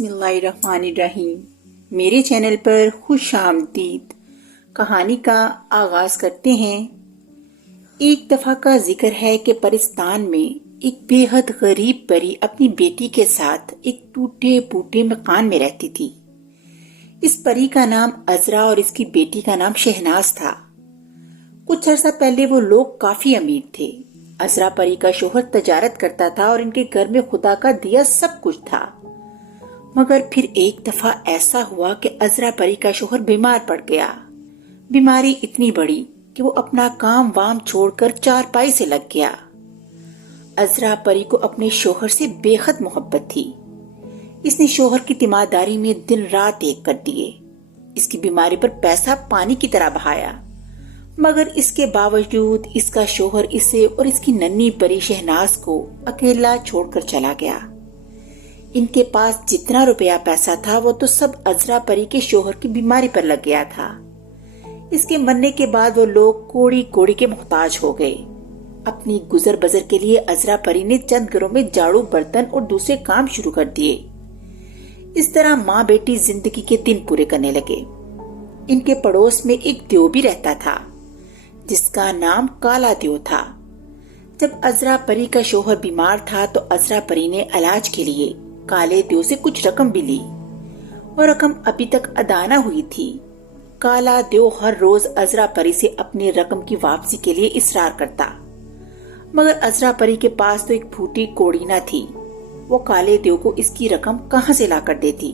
بسم اللہ الرحمن الرحیم۔ میرے چینل پر خوش آمدید۔ کہانی کا آغاز کرتے ہیں۔ ایک دفعہ کا ذکر ہے کہ پرستان میں ایک بے حد غریب پری اپنی بیٹی کے ساتھ ایک ٹوٹے پھوٹے مکان میں رہتی تھی۔ اس پری کا نام عذرا اور اس کی بیٹی کا نام شہناز تھا۔ کچھ عرصہ پہلے وہ لوگ کافی امیر تھے۔ عذرا پری کا شوہر تجارت کرتا تھا اور ان کے گھر میں خدا کا دیا سب کچھ تھا، مگر پھر ایک دفعہ ایسا ہوا کہ عذرا پری کا شوہر بیمار پڑ گیا۔ بیماری اتنی بڑی کہ وہ اپنا کام وام چھوڑ کر چارپائی سے لگ گیا۔ عذرا پری کو اپنے شوہر سے بے حد محبت تھی۔ اس نے شوہر کی تیمارداری میں دن رات ایک کر دیے، اس کی بیماری پر پیسہ پانی کی طرح بہایا، مگر اس کے باوجود اس کا شوہر اسے اور اس کی ننھی پری شہناز کو اکیلا چھوڑ کر چلا گیا۔ ان کے پاس جتنا روپیہ پیسہ تھا وہ تو سب عذرا پری کے شوہر کی بیماری پر لگ گیا تھا۔ اس کے مرنے کے بعد وہ لوگ کوڑی کوڑی کے محتاج ہو گئے۔ اپنی گزر بسر کے لیے عذرا پری نے چند گھروں میں جھاڑو برتن اور دوسرے کام شروع کر دیے۔ اس طرح ماں بیٹی زندگی کے دن پورے کرنے لگے۔ ان کے پڑوس میں ایک دیو بھی رہتا تھا جس کا نام کالا دیو تھا۔ جب عذرا پری کا شوہر بیمار تھا تو عذرا پری نے علاج کے لیے کالے دیو سے کچھ رقم بھی لی، اور رقم ابھی تک ادا نہ ہوئی تھی۔ کالا دیو ہر روز عذرا پری سے اپنی رقم کی واپسی کے لیے اصرار کرتا، مگر عذرا پری کے پاس تو ایک پھوٹی کوڑی نہ تھی۔ وہ کالے دیو کو اس کی رقم کہاں سے لا کر دیتی؟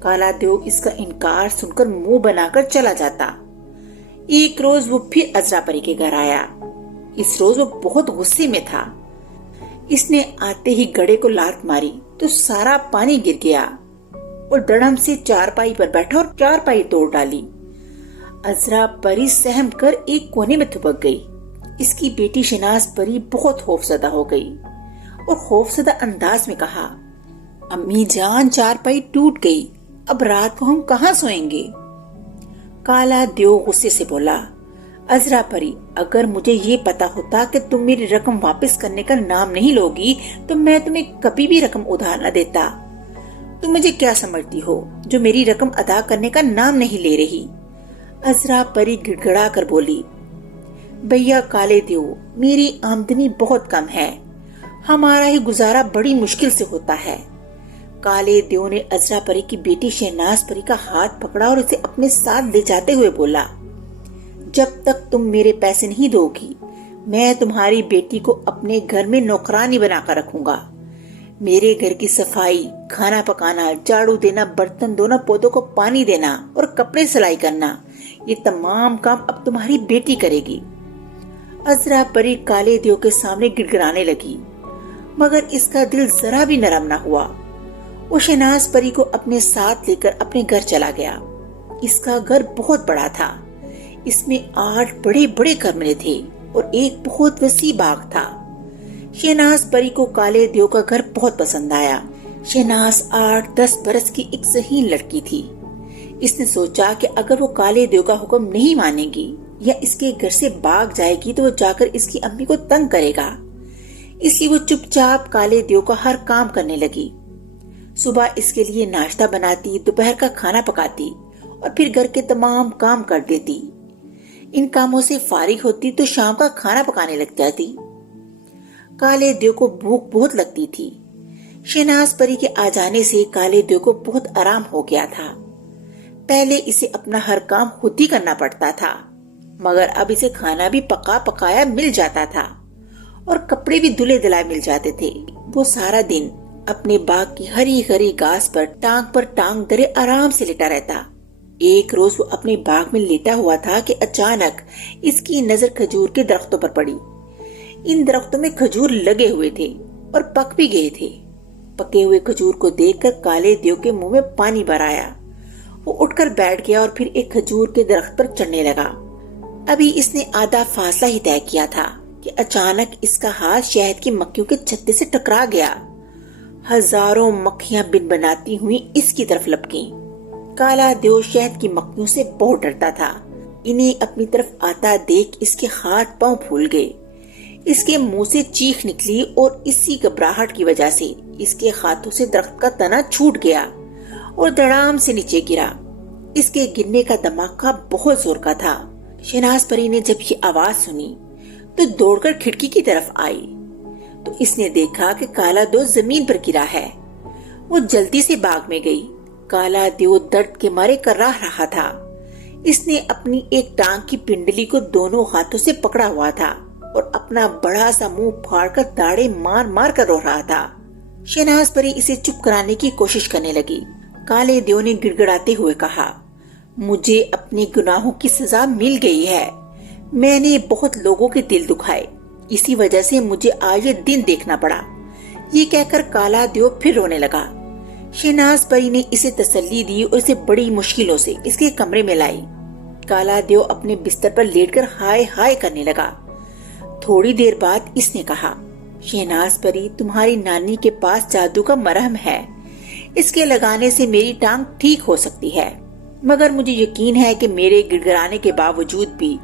کالا دیو اس کا انکار سن کر منہ بنا کر چلا جاتا۔ ایک روز وہ پھر عذرا پری کے گھر آیا۔ اس روز وہ بہت غصے میں تھا۔ اس نے آتے ہی گڑھے کو لات ماری تو سارا پانی گر گیا اور دڑم سے چارپائی پر بیٹھا اور چارپائی توڑ ڈالی۔ عذرا پری سہم کر ایک کونے میں تھپک گئی۔ اس کی بیٹی شہناز پری بہت خوفزدہ ہو گئی اور خوفزدہ انداز میں کہا، امی جان چارپائی ٹوٹ گئی، اب رات کو ہم کہاں سوئیں گے؟ کالا دیو غصے سے بولا، عذرا پری اگر مجھے یہ پتا ہوتا کہ تم میری رقم واپس کرنے کا نام نہیں لوگی تو میں تمہیں کبھی بھی رقم ادھار نہ دیتا۔ تم مجھے کیا سمجھتی ہو جو میری رقم ادا کرنے کا نام نہیں لے رہی؟ عذرا پری گڑ گڑا کر بولی، بھیا کالے دیو میری آمدنی بہت کم ہے، ہمارا ہی گزارا بڑی مشکل سے ہوتا ہے۔ کالے دیو نے عذرا پری کی بیٹی شہناز پری کا ہاتھ پکڑا اور اسے اپنے ساتھ لے جاتے ہوئے بولا، جب تک تم میرے پیسے نہیں دو گی میں تمہاری بیٹی کو اپنے گھر میں نوکرانی بنا کر رکھوں گا۔ میرے گھر کی صفائی، کھانا پکانا، جھاڑو دینا، برتن دھونا، پودوں کو پانی دینا اور کپڑے سلائی کرنا، یہ تمام کام اب تمہاری بیٹی کرے گی۔ عذرا پری کالے دیو کے سامنے گڑ گڑانے لگی، مگر اس کا دل ذرا بھی نرم نہ ہوا۔ وہ شہناز پری کو اپنے ساتھ لے کر اپنے گھر چلا گیا۔ اس کا گھر بہت بڑا تھا۔ اس میں 8 بڑے بڑے کمرے تھے اور ایک بہت وسیع باغ تھا۔ شہناز پری کو کالے دیو کا گھر بہت پسند آیا۔ شہناز 8-10 برس کی ایک ذہین لڑکی تھی۔ اس نے سوچا کہ اگر وہ کالے دیو کا حکم نہیں مانے گی یا اس کے گھر سے بھاگ جائے گی تو وہ جا کر اس کی امی کو تنگ کرے گا، اس لیے وہ چپ چاپ کالے دیو کا ہر کام کرنے لگی۔ صبح اس کے لیے ناشتہ بناتی، دوپہر کا کھانا پکاتی اور پھر گھر کے تمام کام کر دیتی۔ ان کاموں سے فارغ ہوتی تو شام کا کھانا پکانے لگ جاتی۔ کالے دیو کو بھوک بہت لگتی تھی۔ شہناز پری کے آ جانے سے کالے دیو کو بہت آرام ہو گیا تھا۔ پہلے اسے اپنا ہر کام خود ہی کرنا پڑتا تھا، مگر اب اسے کھانا بھی پکا پکایا مل جاتا تھا اور کپڑے بھی دھلے دھلائے مل جاتے تھے۔ وہ سارا دن اپنے باغ کی ہری ہری گھاس پر ٹانگ دھرے آرام سے لیٹا رہتا۔ ایک روز وہ اپنے باغ میں لیٹا ہوا تھا کہ اچانک اس کی نظر کھجور کے درختوں پر پڑی۔ ان درختوں میں کھجور لگے ہوئے تھے اور پک بھی گئے تھے۔ پکے ہوئے کھجور کو دیکھ کر کالے دیو کے منہ میں پانی بھر آیا۔ وہ اٹھ کر بیٹھ گیا اور پھر ایک کھجور کے درخت پر چڑھنے لگا۔ ابھی اس نے آدھا فاصلہ ہی طے کیا تھا کہ اچانک اس کا ہاتھ شہد کی مکھیوں کے چھتے سے ٹکرا گیا۔ ہزاروں مکھیاں بن بناتی ہوئی اس کی طرف لپکیں۔ کالا دیو شہد کی مکھیوں سے بہت ڈرتا تھا۔ انہیں اپنی طرف آتا دیکھ اس کے ہاتھ پاؤں پھول گئے۔ اس کے منہ سے چیخ نکلی اور اسی گھبراہٹ کی وجہ سے اس کے ہاتھوں سے درخت کا تنا چھوٹ گیا اور دڑام سے نیچے گرا۔ اس کے گرنے کا دھماکہ بہت زور کا تھا۔ شہناز پری نے جب یہ آواز سنی تو دوڑ کر کھڑکی کی طرف آئی تو اس نے دیکھا کہ کالا دیو زمین پر گرا ہے۔ وہ جلدی سے باغ میں گئی۔ کالا دیو درد کے مارے کراہ رہا تھا۔ اس نے اپنی ایک ٹانگ کی پنڈلی کو دونوں ہاتھوں سے پکڑا ہوا تھا اور اپنا بڑا سا منہ پھاڑ کر داڑے مار مار کر رو رہا تھا۔ شہناز پری اسے چپ کرانے کی کوشش کرنے لگی۔ کالے دیو نے گڑ گڑاتے ہوئے کہا، مجھے اپنے گناہوں کی سزا مل گئی ہے۔ میں نے بہت لوگوں کے دل دکھائے، اسی وجہ سے مجھے آج یہ دن دیکھنا پڑا۔ یہ کہہ کر کالا دیو پھر رونے لگا۔ شہناز پری نے اسے تسلی دی اور اسے بڑی مشکلوں سے اس کے کمرے میں لائی۔ کالا دیو اپنے بستر پر لیٹ کر ہائے ہائے کرنے لگا۔ تھوڑی دیر بعد اس نے کہا، شہناز پری، تمہاری نانی کے پاس جادو کا مرہم ہے، اس کے لگانے سے میری ٹانگ ٹھیک ہو سکتی ہے، مگر مجھے یقین ہے کہ میرے گڑ گڑانے کے باوجود بھی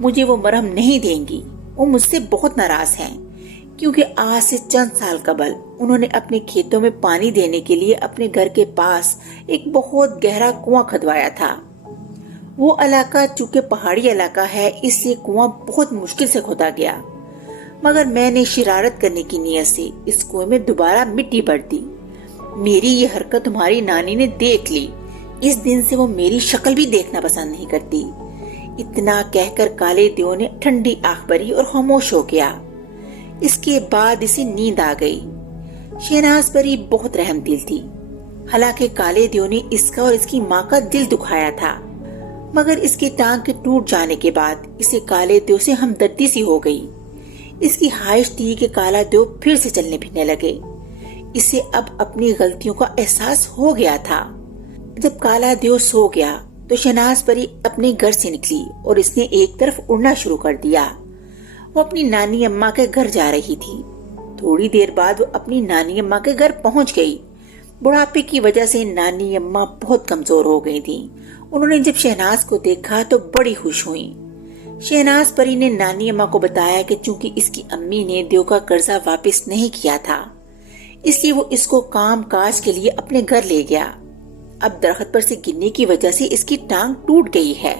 مجھے وہ مرہم نہیں دیں گی۔ وہ مجھ سے بہت ناراض ہیں، کیونکہ آج سے چند سال قبل انہوں نے اپنے کھیتوں میں پانی دینے کے لیے اپنے گھر کے پاس ایک بہت گہرا کنواں کھدوایا تھا۔ وہ علاقہ چونکہ پہاڑی علاقہ ہے، اس لیے کنواں بہت مشکل سے کھودا گیا، مگر میں نے شرارت کرنے کی نیت سے اس کنویں میں دوبارہ مٹی بھر دی۔ میری یہ حرکت تمہاری نانی نے دیکھ لی، اس دن سے وہ میری شکل بھی دیکھنا پسند نہیں کرتی۔ اتنا کہہ کر کالے دیو نے ٹھنڈی آنکھ بھری اور خاموش ہو گیا۔ اس کے بعد اسے نیند آ گئی۔ شہناز پری بہت رحم دل تھی، حالانکہ کالے دیو نے اس کا اور اس کی ماں کا دل دکھایا تھا، مگر اس کی ٹانگ کے ٹوٹ جانے کے بعد اسے کالے دیو سے ہمدردی سی ہو گئی۔ اس کی خواہش تھی کہ کالا دیو پھر سے چلنے پھرنے لگے۔ اسے اب اپنی غلطیوں کا احساس ہو گیا تھا۔ جب کالا دیو سو گیا تو شہناز پری اپنے گھر سے نکلی اور اس نے ایک طرف اڑنا شروع کر دیا۔ وہ اپنی نانی اماں کے گھر جا رہی تھی۔ تھوڑی دیر بعد وہ اپنی نانی اماں کے گھر پہنچ گئی۔ بڑھاپے کی وجہ سے نانی اماں بہت کمزور ہو گئی تھی۔ انہوں نے جب شہناز کو دیکھا تو بڑی خوش ہوئیں۔ شہناز پری نے نانی اماں کو بتایا کہ چونکہ اس کی امی نے دیو کا قرضہ واپس نہیں کیا تھا، اس لیے وہ اس کو کام کاج کے لیے اپنے گھر لے گیا۔ اب درخت پر سے گرنے کی وجہ سے اس کی ٹانگ ٹوٹ گئی ہے۔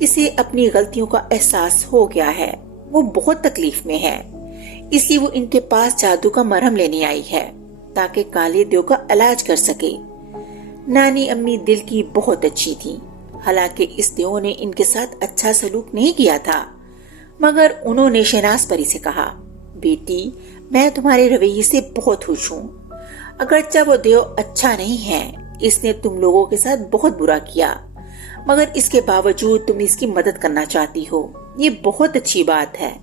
اسے اپنی غلطیوں کا احساس ہو گیا ہے۔ وہ بہت تکلیف میں ہے، اس لیے وہ ان کے پاس جادو کا مرہم لینے آئی ہے تاکہ کالے دیو کا علاج کر سکے۔ نانی امی دل کی بہت اچھی تھی، حالانکہ اس دیو نے ان کے ساتھ اچھا سلوک نہیں کیا تھا، مگر انہوں نے شہناز پری سے کہا، بیٹی، میں تمہارے رویے سے بہت خوش ہوں۔ اگرچہ وہ دیو اچھا نہیں ہے، اس نے تم لوگوں کے ساتھ بہت برا کیا، مگر اس کے باوجود تم اس کی مدد کرنا چاہتی ہو، یہ بہت اچھی بات ہے۔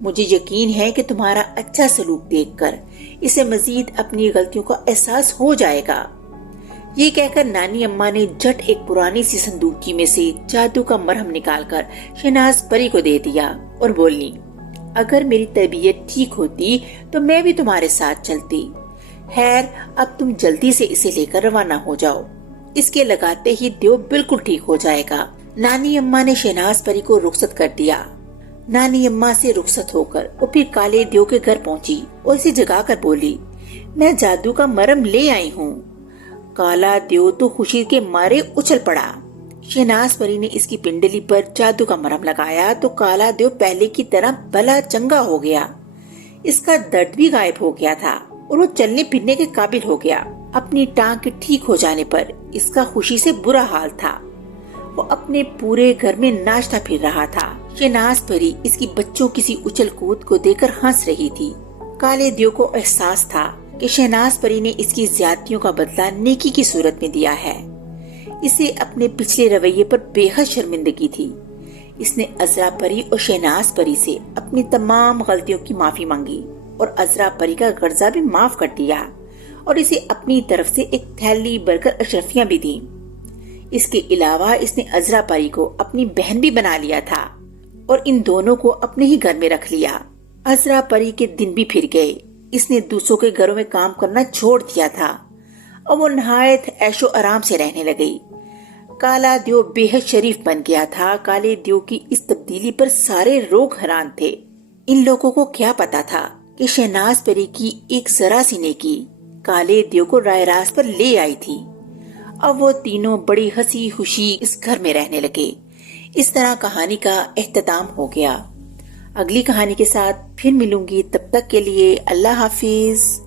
مجھے یقین ہے کہ تمہارا اچھا سلوک دیکھ کر اسے مزید اپنی غلطیوں کا احساس ہو جائے گا۔ یہ کہہ کر نانی اماں نے جھٹ ایک پرانی سی صندوقی میں سے جادو کا مرہم نکال کر شہناز پری کو دے دیا اور بولی، اگر میری طبیعت ٹھیک ہوتی تو میں بھی تمہارے ساتھ چلتی۔ خیر، اب تم جلدی سے اسے لے کر روانہ ہو جاؤ، اس کے لگاتے ہی دیو بالکل ٹھیک ہو جائے گا۔ نانی اماں نے شہناز پری کو رخصت کر دیا۔ نانی اماں سے رخصت ہو کر وہ پھر کالے دیو کے گھر پہنچی اور اسے جگا کر بولی، میں جادو کا مرہم لے آئی ہوں۔ کالا دیو تو خوشی کے مارے اچھل پڑا۔ شہناز پری نے اس کی پنڈلی پر جادو کا مرہم لگایا تو کالا دیو پہلے کی طرح بھلا چنگا ہو گیا۔ اس کا درد بھی غائب ہو گیا تھا اور وہ چلنے پھرنے کے قابل ہو گیا۔ اپنی ٹانگ کے ٹھیک ہو جانے پر اس کا خوشی سے برا حال تھا۔ وہ اپنے پورے گھر میں ناچتا پھر رہا تھا۔ شہناز پری اس کی بچوں کسی اچھل کود کو دیکھ کر ہنس رہی تھی۔ کالے دیو کو احساس تھا کہ شہناز پری نے اس کی زیادتیوں کا بدلہ نیکی کی صورت میں دیا ہے۔ اسے اپنے پچھلے رویے پر بے حد شرمندگی تھی۔ اس نے عذرا پری اور شہناز پری سے اپنی تمام غلطیوں کی معافی مانگی اور عذرا پری کا قرضہ بھی معاف کر دیا اور اسے اپنی طرف سے ایک تھیلی بھر کر اشرفیاں بھی دیں۔ اس کے علاوہ اس نے عذرا پری کو اپنی بہن بھی بنا لیا تھا اور ان دونوں کو اپنے ہی گھر میں رکھ لیا۔ عذرا پری کے دن بھی پھر گئے۔ اس نے دوسروں کے گھروں میں کام کرنا چھوڑ دیا تھا اور وہ نہایت عیش و آرام سے رہنے لگی۔ کالا دیو بے حد شریف بن گیا تھا۔ کالے دیو کی اس تبدیلی پر سارے لوگ حیران تھے۔ ان لوگوں کو کیا پتا تھا کہ شہناز پری کی ایک ذرا سی نیکی کالے دیو کو رائے راست پر لے آئی تھی۔ اب وہ تینوں بڑی ہنسی خوشی اس گھر میں رہنے لگے۔ اس طرح کہانی کا اختتام ہو گیا۔ اگلی کہانی کے ساتھ پھر ملوں گی، تب تک کے لیے اللہ حافظ۔